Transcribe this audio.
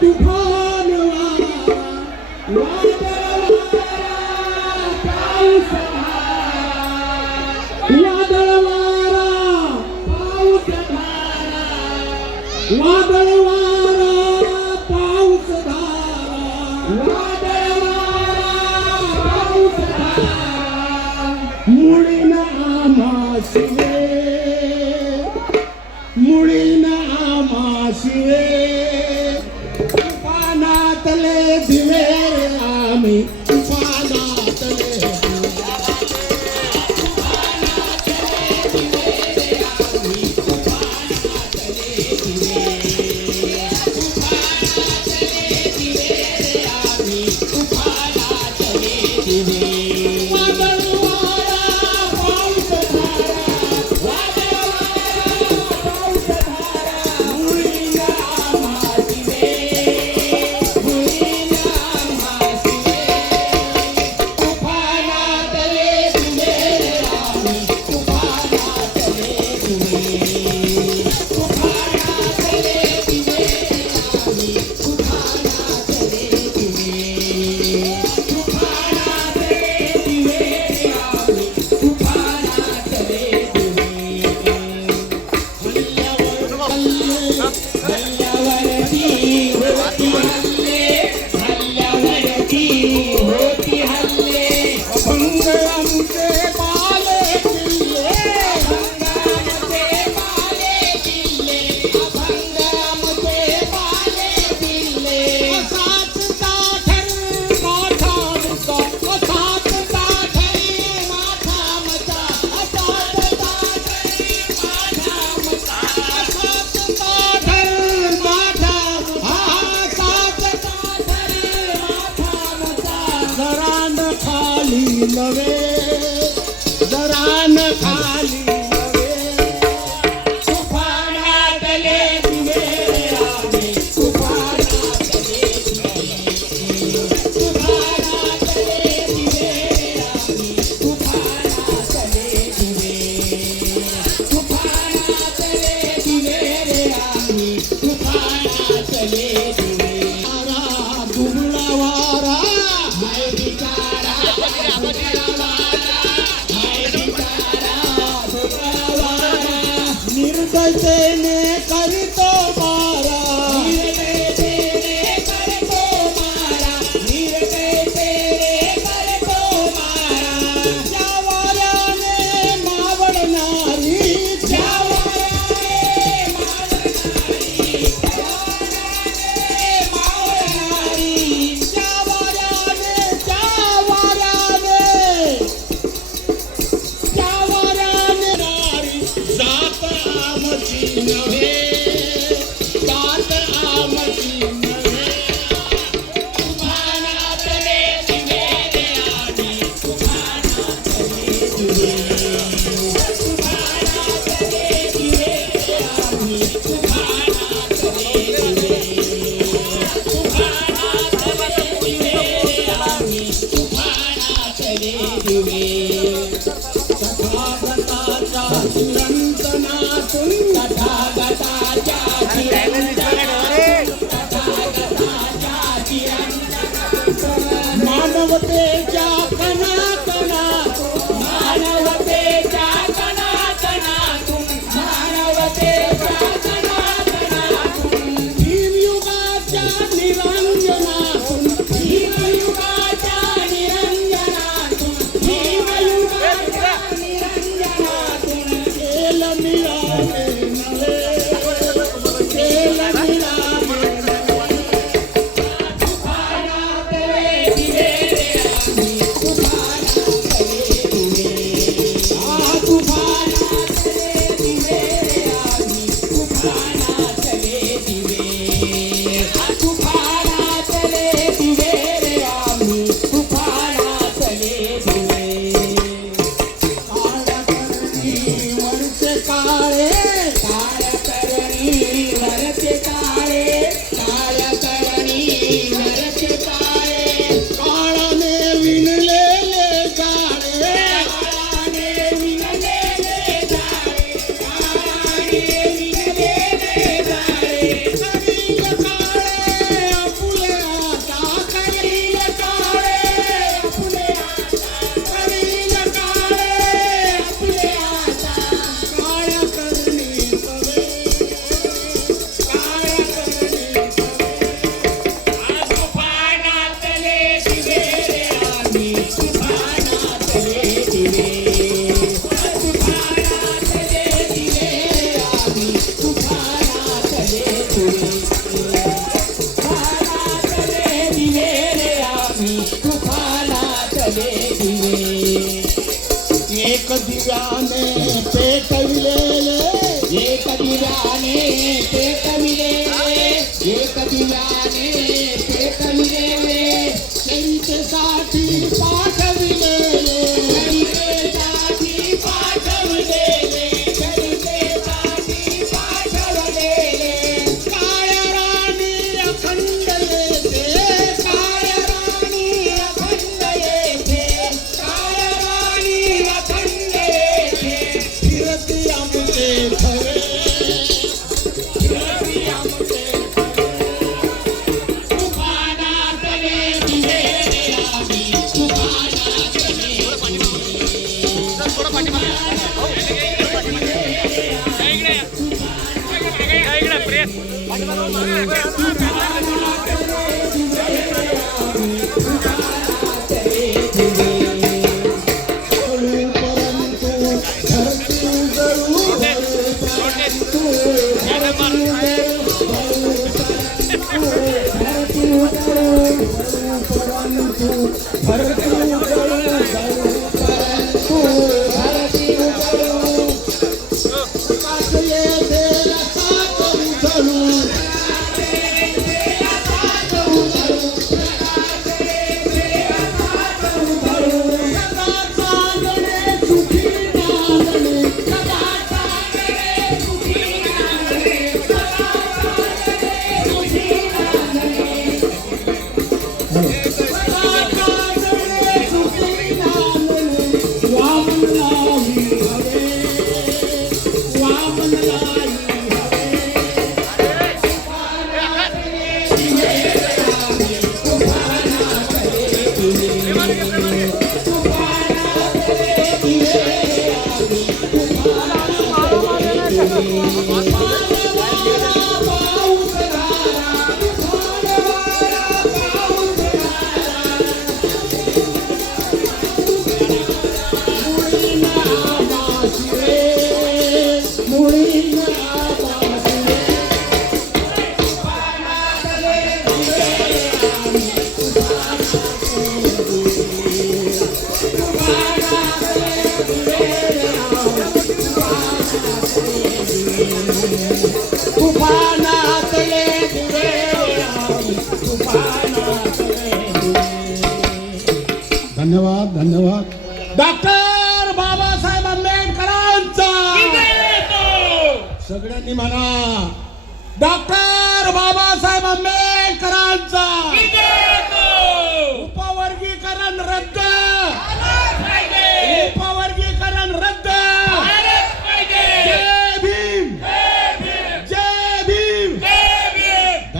तुफान वारा वादळ वारा पाऊस वादळ वारा पाऊस धारा वादळ वारा पाऊस धारा वादळ वारा पाऊस धारा मुळीना आमाशिवे मुळीना आमाशिवे तुफानातले दिवे आम्ही तुफानातले नवे जरान खाली नवे तुफानातले दिवे आम्ही तुफानातले दिवे तुफानातले दिवे आम्ही तुफानातले दिवे तुफानातले दिवे आम्ही तुफानातले दिवे वारा दुबळा वारा हाय बिचारा निर्दयतेने करतो मारा निर्दयतेने करतो मारा निर्दयतेने करतो मारा ज्या वाऱ्याने मावळणारी ज्या वाऱ्याने मावळणारी ज्या वाऱ्याने एक दिव्याने पेटविलेले, एक दिव्याने पेटविलेले, एक दिव्याने पेटविलेले, चरितेसाठी पाठविलेले, चरितेसाठी पाठवलेले, चरितेसाठी पाठवलेले, काळ्या राणी अखंड येते, काळ्या राणी अखंड येथे, काळ्या राणी अखंड येथे, फिरती आमचे खरे, फिरती आमचे तुफानातले दिवे आम्ही, तुफानातले परंतु धरती उजळू, धन्यवाद धन्यवाद. डॉक्टर बाबासाहेब आंबेडकरांचा सगळ्यांनी म्हणा, डॉक्टर बाबासाहेब आंबेडकर.